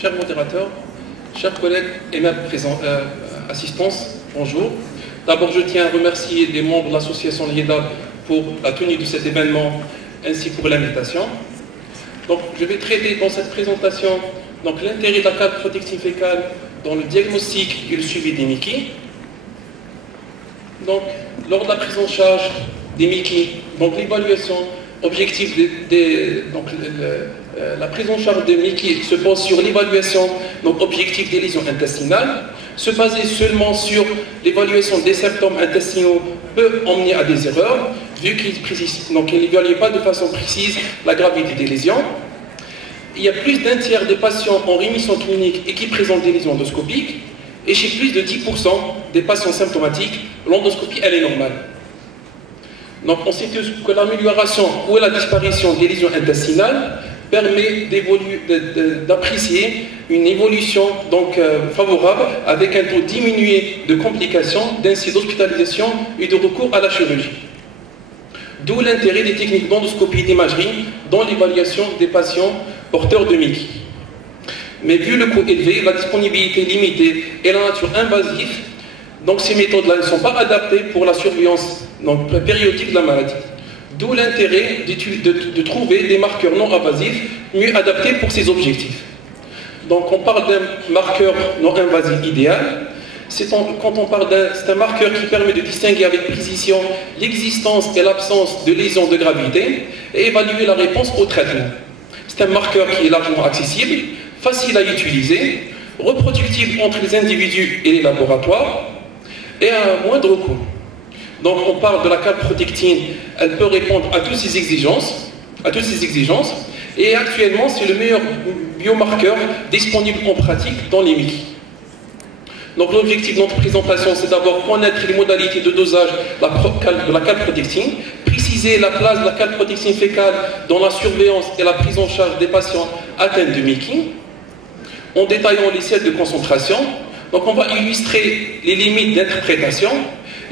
Cher modérateur, chers collègues et même assistance, bonjour. D'abord, je tiens à remercier les membres de l'association LIEDA pour la tenue de cet événement ainsi pour l'invitation. Donc, je vais traiter dans cette présentation l'intérêt de la carte protective fécale dans le diagnostic et le suivi des MICI. Donc, lors de la prise en charge des MICI, l'évaluation objective la prise en charge des MICI se base sur l'évaluation objective des lésions intestinales. Se baser seulement sur l'évaluation des symptômes intestinaux peut emmener à des erreurs, vu qu'il n'évalue pas de façon précise la gravité des lésions. Il y a plus d'un tiers des patients en rémission clinique et qui présentent des lésions endoscopiques, et chez plus de 10% des patients symptomatiques, l'endoscopie elle est normale. Donc on sait tous que l'amélioration ou la disparition des lésions intestinales permet d'apprécier une évolution favorable avec un taux diminué de complications, d'ainsi d'hospitalisation et de recours à la chirurgie. D'où l'intérêt des techniques d'endoscopie et d'imagerie dans l'évaluation des patients porteurs de MICI. Mais vu le coût élevé, la disponibilité limitée et la nature invasive, ces méthodes-là ne sont pas adaptées pour la surveillance périodique de la maladie. D'où l'intérêt de trouver des marqueurs non invasifs mieux adaptés pour ces objectifs. Donc on parle d'un marqueur non invasif idéal. Quand on parle c'est un marqueur qui permet de distinguer avec précision l'existence et l'absence de lésions de gravité et évaluer la réponse au traitement. C'est un marqueur qui est largement accessible, facile à utiliser, reproductible entre les individus et les laboratoires et à un moindre coût. Donc on parle de la calprotectine, elle peut répondre à toutes ces exigences, et actuellement c'est le meilleur biomarqueur disponible en pratique dans les MICI. Donc l'objectif de notre présentation, c'est d'abord connaître les modalités de dosage de la calprotectine, préciser la place de la calprotectine fécale dans la surveillance et la prise en charge des patients atteints de MICI, en détaillant les seuils de concentration. Donc on va illustrer les limites d'interprétation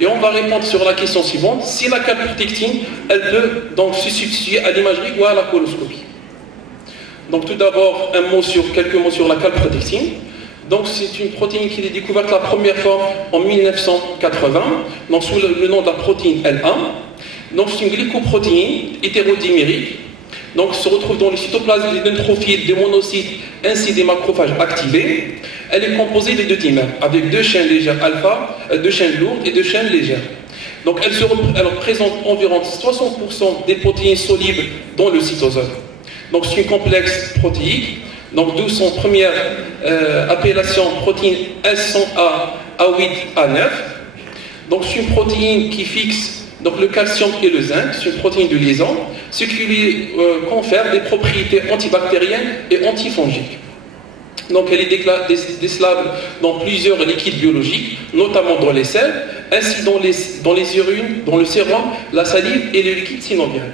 et on va répondre sur la question suivante, si la calprotectine, elle peut se substituer à l'imagerie ou à la coloscopie. Donc tout d'abord, quelques mots sur la calprotectine. Donc c'est une protéine qui est découverte la première fois en 1980, sous le nom de la protéine L1. Donc c'est une glycoprotéine hétérodimérique. Donc se retrouve dans le cytoplasme des neutrophiles, des monocytes ainsi des macrophages activés. Elle est composée des deux dimères, avec deux chaînes légères alpha, deux chaînes lourdes et deux chaînes légères. Donc elle représente environ 60% des protéines solubles dans le cytosol. Donc c'est une complexe protéique, d'où son première appellation protéine S100A A8 A9. Donc c'est une protéine qui fixe le calcium et le zinc, c'est une protéine de liaison, ce qui lui confère des propriétés antibactériennes et antifongiques. Donc elle est décelable dans plusieurs liquides biologiques, notamment dans les selles, ainsi dans les urines, dans le sérum, la salive et le liquide synovial.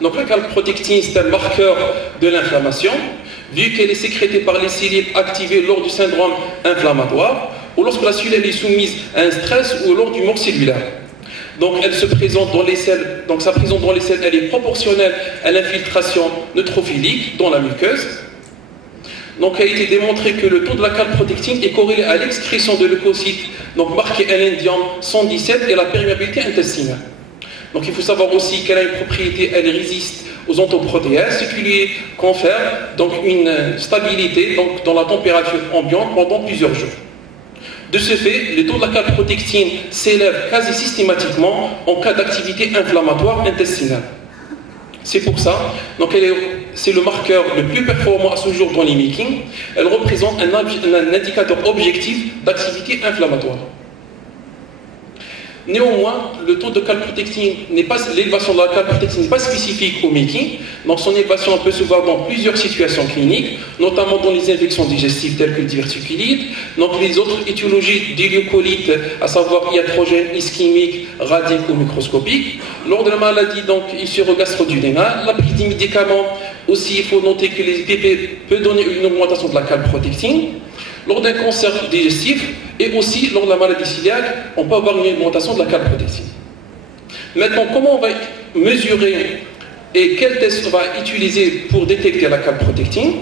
Donc la calprotectine, c'est un marqueur de l'inflammation, vu qu'elle est sécrétée par les cellules activées lors du syndrome inflammatoire, ou lorsque la cellule est soumise à un stress ou lors du mort cellulaire. Donc elle se présente dans les selles, sa présence dans les selles, elle est proportionnelle à l'infiltration neutrophilique dans la muqueuse. Donc il a été démontré que le taux de la calprotectine est corrélé à l'excrétion de leucocytes, marqué à l'indium 117 et la perméabilité intestinale. Donc il faut savoir aussi qu'elle a une propriété, elle résiste aux ontoprotéases, ce qui lui confère une stabilité dans la température ambiante pendant plusieurs jours. De ce fait, le taux de la calprotectine s'élève quasi systématiquement en cas d'activité inflammatoire intestinale. C'est pour ça, c'est le marqueur le plus performant à ce jour dans les MICI. Elle représente un indicateur objectif d'activité inflammatoire. Néanmoins, le taux de calprotectine l'élévation de la calprotectine n'est pas spécifique au MICI. Donc son élévation peut se voir dans plusieurs situations cliniques, notamment dans les infections digestives telles que le diverticulite, les autres étiologies d'iléocolites, à savoir iatrogène, ischémique, radique ou microscopique. Lors de la maladie ulcéro-gastro-duodénale, la prise des médicaments, aussi il faut noter que les IPP peut donner une augmentation de la calprotectine. Lors d'un cancer digestif et aussi lors de la maladie cœliaque, on peut avoir une augmentation de la calprotectine. Maintenant, comment on va mesurer Et quel test on va utiliser pour détecter la calprotectine?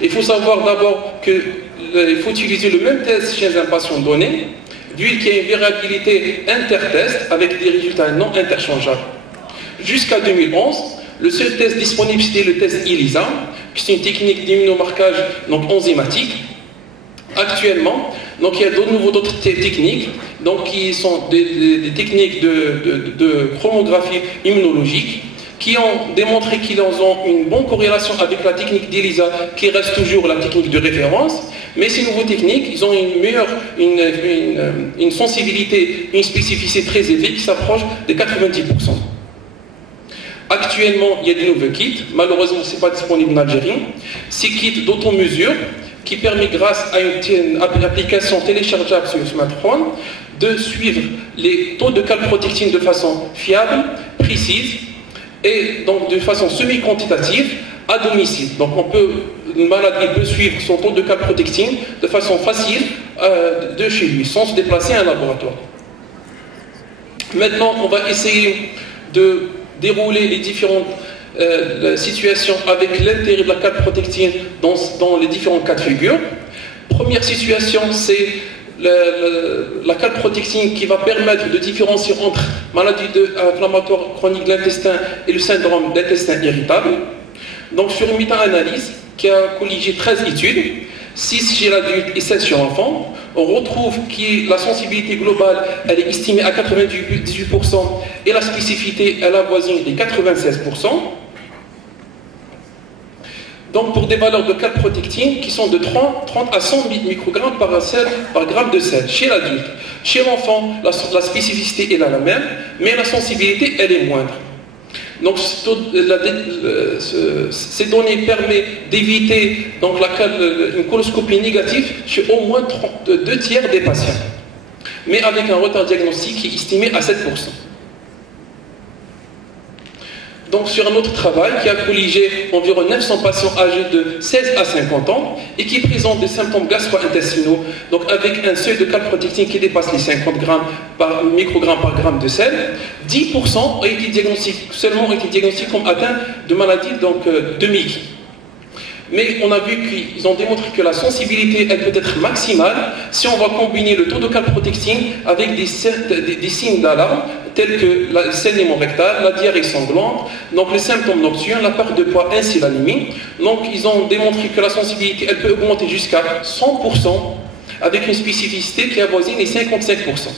Il faut savoir d'abord qu'il faut utiliser le même test chez un patient donné, vu qu'il y a une variabilité intertest avec des résultats non interchangeables. Jusqu'à 2011, le seul test disponible c'était le test ELISA, qui est une technique d'immunomarquage donc enzymatique. Actuellement, donc il y a d'autres techniques donc qui sont des techniques de chromographie immunologique qui ont démontré qu'ils ont une bonne corrélation avec la technique d'ELISA qui reste toujours la technique de référence, mais ces nouvelles techniques, ils ont une sensibilité, une spécificité très élevée qui s'approche de 90%. Actuellement, il y a des nouveaux kits, malheureusement ce n'est pas disponible en Algérie. Ces kits d'auto-mesure qui permet grâce à une application téléchargeable sur le smartphone de suivre les taux de calprotectine de façon fiable, précise et donc de façon semi-quantitative à domicile. Donc le malade peut suivre son taux de calprotectine de façon facile de chez lui, sans se déplacer à un laboratoire. Maintenant, on va essayer de dérouler les différentes situations avec l'intérêt de la calprotectine dans les différents cas de figure. Première situation, c'est la calprotectine qui va permettre de différencier entre maladie inflammatoire chronique de l'intestin et le syndrome d'intestin irritable. Donc sur une méta-analyse qui a colligé 13 études, 6 chez l'adulte et 7 chez l'enfant, on retrouve que la sensibilité globale elle est estimée à 98% et la spécificité elle avoisine les 96%. Donc pour des valeurs de calprotectine qui sont de 30 à 100 microgrammes par gramme de sel chez l'adulte. Chez l'enfant, la spécificité est la même, mais la sensibilité elle est moindre. Donc ces données permettent d'éviter une coloscopie négative chez au moins 2 tiers des patients, mais avec un retard diagnostique qui est estimé à 7%. Donc sur un autre travail qui a colligé environ 900 patients âgés de 16 à 50 ans et qui présentent des symptômes gastro-intestinaux, donc avec un seuil de calprotectine qui dépasse les 50 microgrammes par gramme de sel, 10% ont été diagnostiqués comme atteints de maladie de Miki. Mais on a vu qu'ils ont démontré que la sensibilité elle peut être maximale si on va combiner le taux de calprotectine avec des signes d'alarme tels que le saignement rectal, la diarrhée sanglante, donc les symptômes nocturnes, la perte de poids ainsi l'anémie. Donc ils ont démontré que la sensibilité elle peut augmenter jusqu'à 100% avec une spécificité qui avoisine les 55%.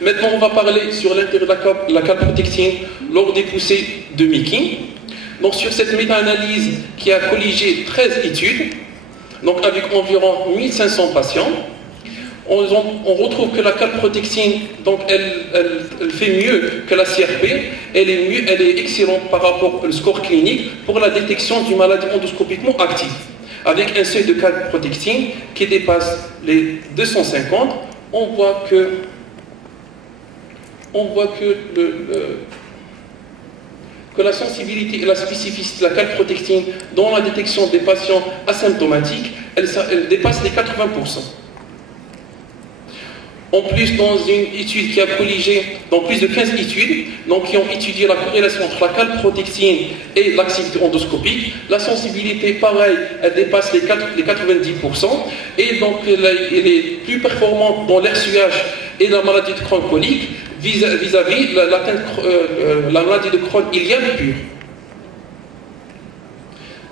Maintenant on va parler sur l'intérêt de la calprotectine lors des poussées de Miki. Donc sur cette méta-analyse qui a colligé 13 études, donc avec environ 1500 patients, on retrouve que la calprotectine, donc elle fait mieux que la CRP, elle est excellente par rapport au score clinique pour la détection d'une maladie endoscopiquement active, avec un seuil de calprotectine qui dépasse les 250, on voit que la sensibilité et la spécificité de la calprotectine dans la détection des patients asymptomatiques, elle dépasse les 80%. En plus, dans une étude qui a colligé, dans plus de 15 études, donc qui ont étudié la corrélation entre la calprotectine et l'activité endoscopique, la sensibilité, pareil, elle dépasse les 90%, et donc elle est plus performante dans l'RCH et la maladie de Crohn colique vis-à-vis la maladie de Crohn ilienne pure.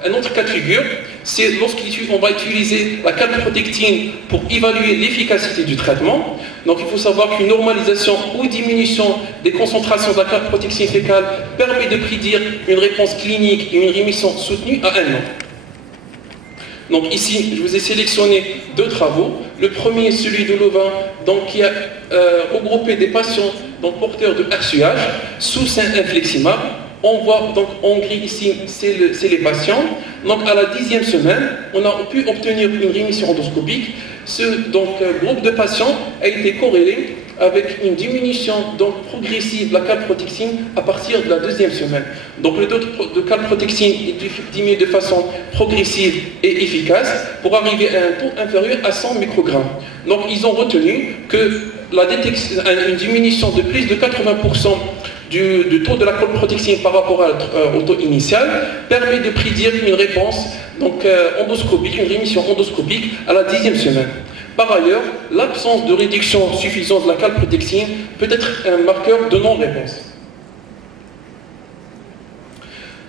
Un autre cas de figure, c'est lorsqu'on va utiliser la calprotectine pour évaluer l'efficacité du traitement. Donc il faut savoir qu'une normalisation ou diminution des concentrations de la calprotectine fécale permet de prédire une réponse clinique et une rémission soutenue à 1 an. Donc ici, je vous ai sélectionné 2 travaux. Le premier, celui de Louvain, donc, qui a regroupé des patients donc, porteurs de RCH sous sein infleximable. On voit donc en gris ici, c'est les patients. Donc à la 10e semaine, on a pu obtenir une rémission endoscopique. Ce groupe de patients a été corrélé avec une diminution progressive de la calprotectine à partir de la 2e semaine. Donc le taux de calprotectine est diminué de façon progressive et efficace pour arriver à un taux inférieur à 100 microgrammes. Donc ils ont retenu que une diminution de plus de 80% du taux de la colprotexine par rapport au taux initial permet de prédire une réponse endoscopique, une rémission endoscopique à la 10e semaine. Par ailleurs, l'absence de réduction suffisante de la calprotexine peut être un marqueur de non-réponse.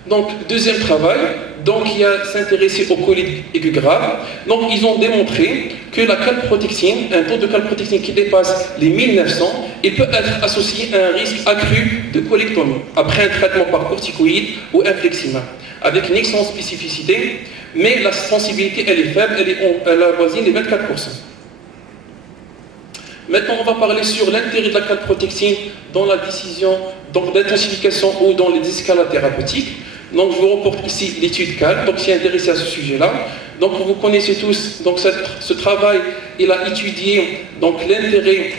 Donc, deuxième travail, il a s'intéressé aux colites aiguës graves. Donc, ils ont démontré que la calprotexine, un taux de calprotexine qui dépasse les 1900, il peut être associé à un risque accru de colectomie après un traitement par corticoïde ou infliximab, avec une excellente spécificité, mais la sensibilité, elle est faible, elle avoisine les 24%. Maintenant, on va parler sur l'intérêt de la calprotexine dans la décision d'intensification ou dans les escalades thérapeutiques. Donc, je vous reporte ici l'étude CAL, donc qui est intéressé à ce sujet-là. Donc, vous connaissez tous, donc ce travail, il a étudié l'intérêt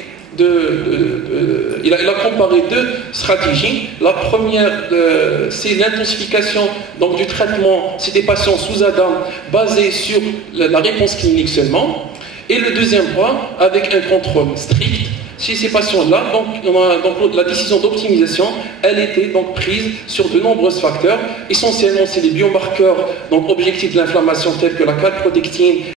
il a comparé deux stratégies. La première, c'est l'intensification du traitement, c'est des patients sous ADAM basés sur la réponse clinique seulement. Et le deuxième point, avec un contrôle strict, chez ces patients-là, la décision d'optimisation, elle était prise sur de nombreux facteurs. Essentiellement, c'est les biomarqueurs objectifs de l'inflammation tels que la calprotectine